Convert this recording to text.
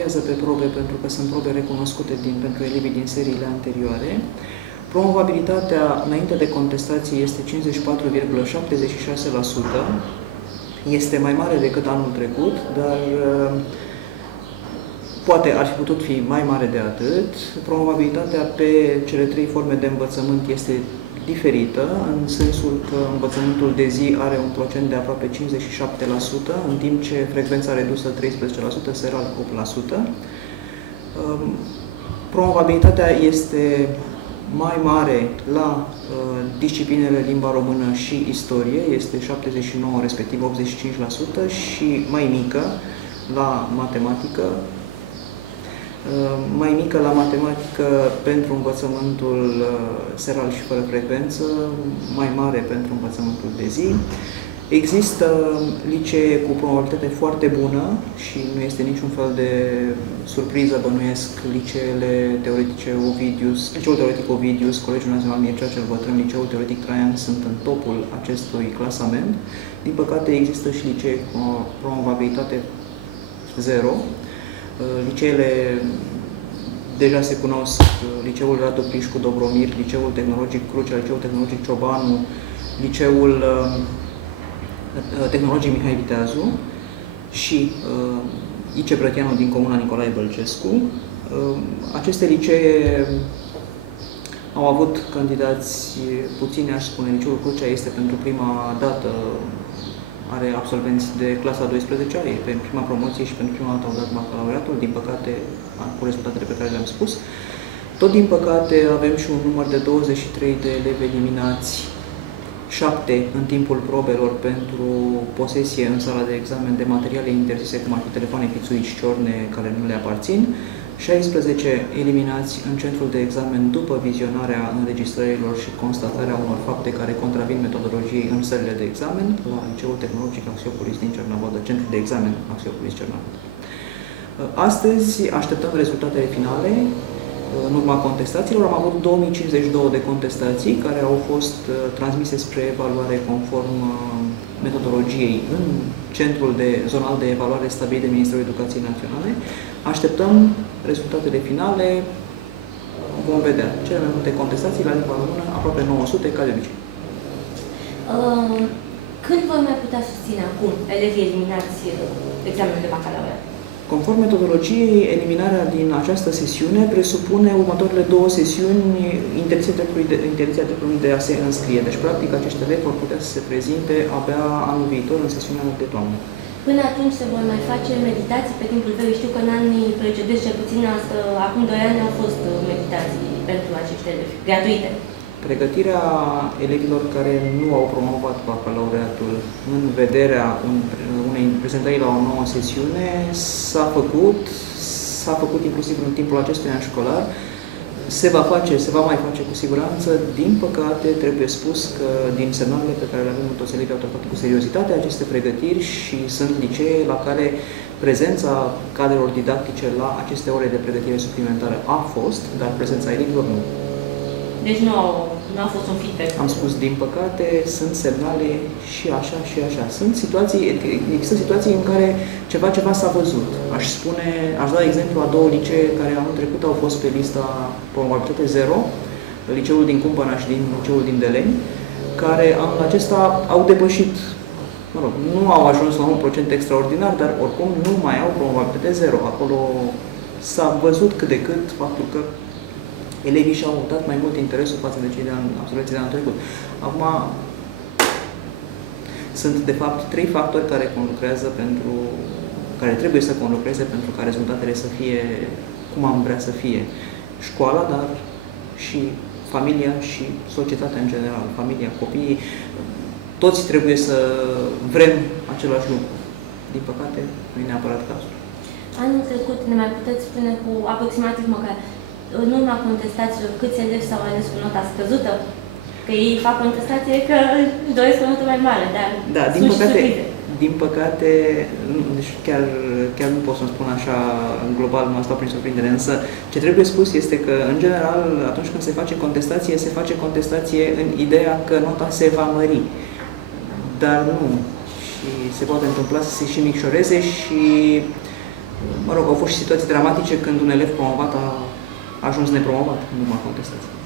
variază pe probe pentru că sunt probe recunoscute pentru elevii din seriile anterioare. Promovabilitatea înainte de contestație este 54,76%. Este mai mare decât anul trecut, dar poate ar fi putut fi mai mare de atât. Promovabilitatea pe cele 3 forme de învățământ este diferită, în sensul că învățământul de zi are un procent de aproape 57%, în timp ce frecvența redusă 13%, seral 8%. Promovabilitatea este mai mare la disciplinele limba română și istorie, este 79, respectiv 85%, și mai mică la matematică. Mai mică la matematică pentru învățământul seral și fără frecvență, mai mare pentru învățământul de zi. Există licee cu probabilitate foarte bună și nu este niciun fel de surpriză, bănuiesc, liceele teoretice Ovidius, Liceul Teoretic Ovidius, Colegiul Național Mircea cel Bătrân, Liceul Teoretic Traian sunt în topul acestui clasament. Din păcate există și licee cu probabilitate 0. Liceele deja se cunosc, Liceul Radu Plișcu Dobromir, Liceul Tehnologic Crucea, Liceul Tehnologic Ciobanu, Liceul Tehnologic Mihai Viteazu și IC Brătianu din Comuna Nicolae Bălcescu. Aceste licee au avut candidați puțini, aș spune. Liceul Crucea este pentru prima dată, are absolvenți de clasa 12-a, e pe prima promoție și pentru prima dată au dat bacalaureatul, din păcate, cu rezultatele pe care le-am spus. Tot din păcate avem și un număr de 23 de elevi eliminați, 7 în timpul probelor pentru posesie în sala de examen de materiale interzise, cum ar fi telefoane, fițuici, ciorne, care nu le aparțin, 16 eliminați în centrul de examen după vizionarea înregistrărilor și constatarea unor fapte care contravin metodologiei în sălile de examen la Liceul Tehnologic Axiopolis din Cernavodă, centrul de examen Axiopolis Cernavodă. Astăzi așteptăm rezultatele finale. În urma contestațiilor am avut 2052 de contestații care au fost transmise spre evaluare conform metodologiei în centrul zonal de evaluare stabilit de Ministerul Educației Naționale. Așteptăm rezultatele finale, vom vedea. Cele mai multe contestații la limba română, aproape 900, ca de obicei. Când vor mai putea susține acum elevii eliminați examenul de bacalaureat? Conform metodologiei, eliminarea din această sesiune presupune următoarele 2 sesiuni, interdicția dreptului de a se înscrie. Deci, practic, acești elevi vor putea să se prezinte abia anul viitor, în sesiunea de toamnă. Până atunci se vor mai face meditații pe timpul verii. Știu că în anii precedenți, cel puțin acum 2 ani, au fost meditații pentru acești elevi, gratuite. Pregătirea elevilor care nu au promovat bacalaureatul în vederea unei prezentări la o nouă sesiune s-a făcut inclusiv în timpul acestui an școlar. Se va mai face cu siguranță. Din păcate, trebuie spus că din semnalele pe care le avem, toți elevii au tratat cu seriozitate aceste pregătiri și sunt licee la care prezența cadrelor didactice la aceste ore de pregătire suplimentară a fost, dar prezența elevilor nu. Deci nu a fost un feedback. Am spus, din păcate, sunt semnale și așa și așa. Există situații în care ceva s-a văzut. Aș da exemplu a 2 licee care anul trecut au fost pe lista probabilitate 0, liceul din Cumpăna și liceul din Deleni, care anul acesta au depășit, nu au ajuns la un procent extraordinar, dar oricum nu mai au probabilitate 0. Acolo s-a văzut cât de cât faptul că elevii și-au dat mai mult interesul față de cei de absolvenții de anul trecut. Acum, sunt de fapt 3 factori care trebuie să conlucreze pentru ca rezultatele să fie cum am vrea să fie. Școala, dar și familia și societatea în general. Familia, copiii, toți trebuie să vrem același lucru. Din păcate, nu e neapărat cazul. Anul trecut, ne mai puteți spune cu aproximativ măcar în urma contestațiilor, câți elevi s-au ales cu nota scăzută? Că ei fac contestație că își doresc o notă mai mare, dar da, din păcate, deci chiar nu pot să-mi spun așa global, nu asta prin surprindere, însă ce trebuie spus este că, în general, atunci când se face contestație în ideea că nota se va mări. Dar nu. Și se poate întâmpla să se și micșoreze și Mă rog, au fost și situații dramatice când un elev promovat a ajuns nepromovat în urma contestației.